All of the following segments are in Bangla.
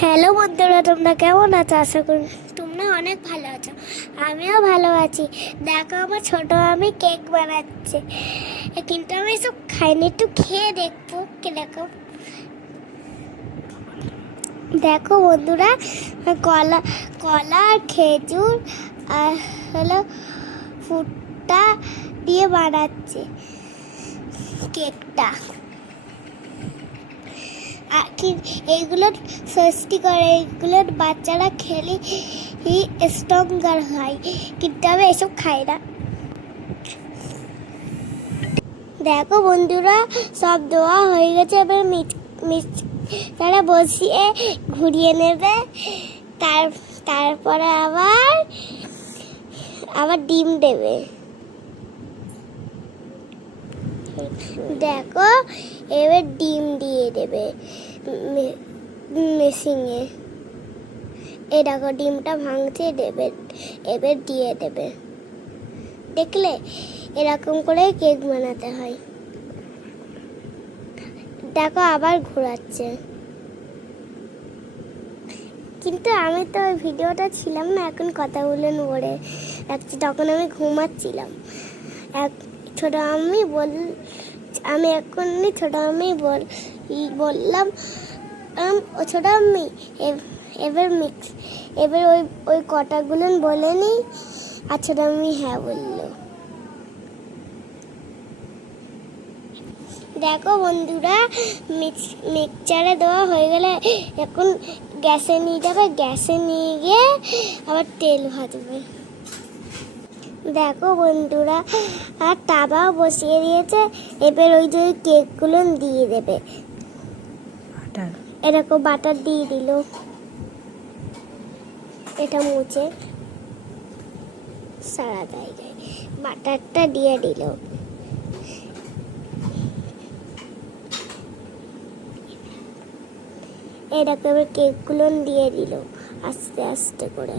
হ্যালো বন্ধুরা, তোমরা কেমন আছো? আশা করি তোমরা অনেক ভালো আছো। আমিও ভালো আছি। দেখো, আমার ছোট আমি কেক বানাচ্ছে, কিন্তু আমি এসব খাইনি। একটু খেয়ে দেখবো কিরকম। দেখো বন্ধুরা, কলা কলা আর খেজুর আর হলো ফুটটা দিয়ে বানাচ্ছে কেকটা। এইগুলো সস্তি করে, এইগুলোর বাচ্চারা খেলে স্ট্রঙ্গার হয়, কিন্তু আমি এসব খাই না। দেখো বন্ধুরা, সব দেওয়া হয়ে গেছে। এবার তারা বসিয়ে ঘুরিয়ে নেবে। তারপরে আবার ডিম দেবে। দেখো, এবার ডিম দিয়ে দেবে মেশিনে। এই দেখো, ডিমটা ভাঙছে দেবে, এবার দিয়ে দেবে। দেখলে, এরকম করে কেক বানাতে হয়। দেখো, আবার ঘোরাচ্ছে। কিন্তু আমি তো ওই ভিডিওটা ছিলাম না, এখন কথাগুলো পড়ে রাখছি। তখন আমি ঘুমাচ্ছিলাম। আমি এখনই ছোট আমি বললাম, ও ছোট আমি এবার ওই কটাগুলো বলে নি। আর ছোট আমি হ্যাঁ বললো। দেখো বন্ধুরা, মিক্সচারে দেওয়া হয়ে গেলে এখন গ্যাসে নিয়ে যাবে। গ্যাসে নিয়ে গিয়ে আবার তেল ভাজবে। দেখো বন্ধুরা, আর তাওয়াও বসিয়ে দিয়েছে। এবার ওই যে কেকগুলো দিয়ে দেবে। এরকম বাটার দিয়ে দিল। এটা মুছে সারা জায়গায় বাটারটা দিয়ে দিল। এরকম কেকগুলো দিয়ে দিল আস্তে আস্তে করে।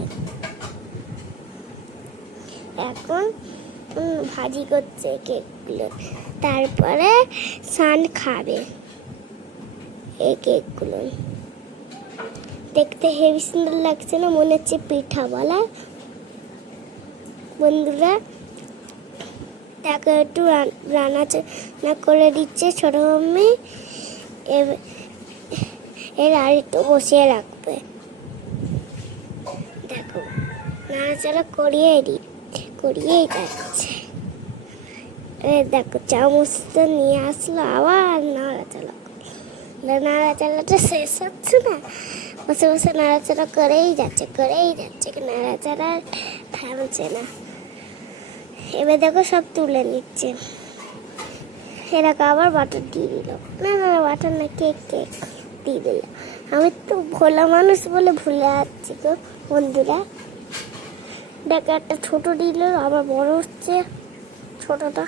এখন ভাজি করছে কেকগুলো। তারপরে সান খাবে এই কেকগুলো। দেখতে হেবি সুন্দর লাগছে না? মনে হচ্ছে পিঠা বলা। বন্ধুরা তাকে একটু রান্না করে দিচ্ছে ছোট মাম্মি। এর আর একটু বসিয়ে রাখবে। দেখো, নাড়াচাড়া করিয়েই যাচ্ছে। দেখো, চামচটা নিয়ে আসলো, আবার নাড়াচাড়াটা শেষ হচ্ছে না। বসে বসে নাড়াচাড়া করেই যাচ্ছে। নাড়াচাড়া থামছে না। এবার দেখো, সব তুলে নিচ্ছে। এরকম আবার বাটার দিয়ে দিল। না, বাটার না, কেক দিয়ে দিল। আমি তো ভোলা মানুষ বলে ভুলে যাচ্ছি গো বন্ধুরা। দেখো, একটা ছোট দিল, আবার বড় হচ্ছে ছোটটা।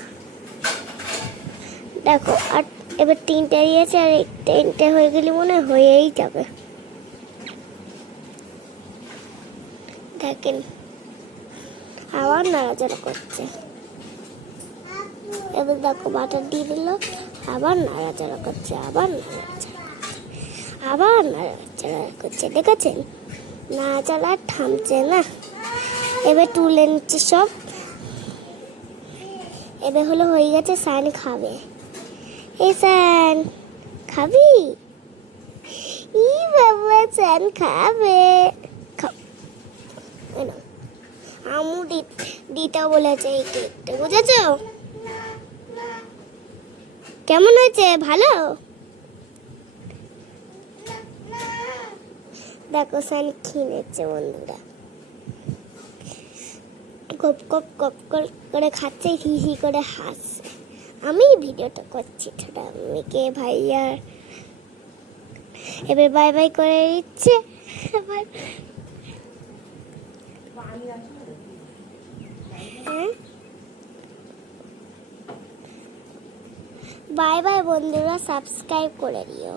দেখো, আর এবার 3টে দিয়েছে, আর 3টে হয়ে গেলে মনে হয়েই যাবে। দেখেন, আবার নাড়াচাড়া করছে। এবার দেখো, বাটার দিয়ে দিল, আবার নাড়াচাড়া করছে। দেখেছেন, নাড়াচাড়া থামছে না। এবার তুলে নিচ্ছে সব। এবার হয়ে গেছে। সান খাবে। এই সান খাবি? ই বাবা, সান খাবে। আমু দিতে বলেছে এই কেকটা, বুঝেছ? কেমন হয়েছে? ভালো? দেখো, সান কিনেছে বন্ধুরা। গপ গপ গপ করে খাচ্ছে, হি করে হাসছে। আমি ভিডিওটা করছি ছোট আম্মিকে ভাইয়া। এবার বাই বাই করে দিচ্ছে। বাই বাই বন্ধুরা, সাবস্ক্রাইব করে দিও।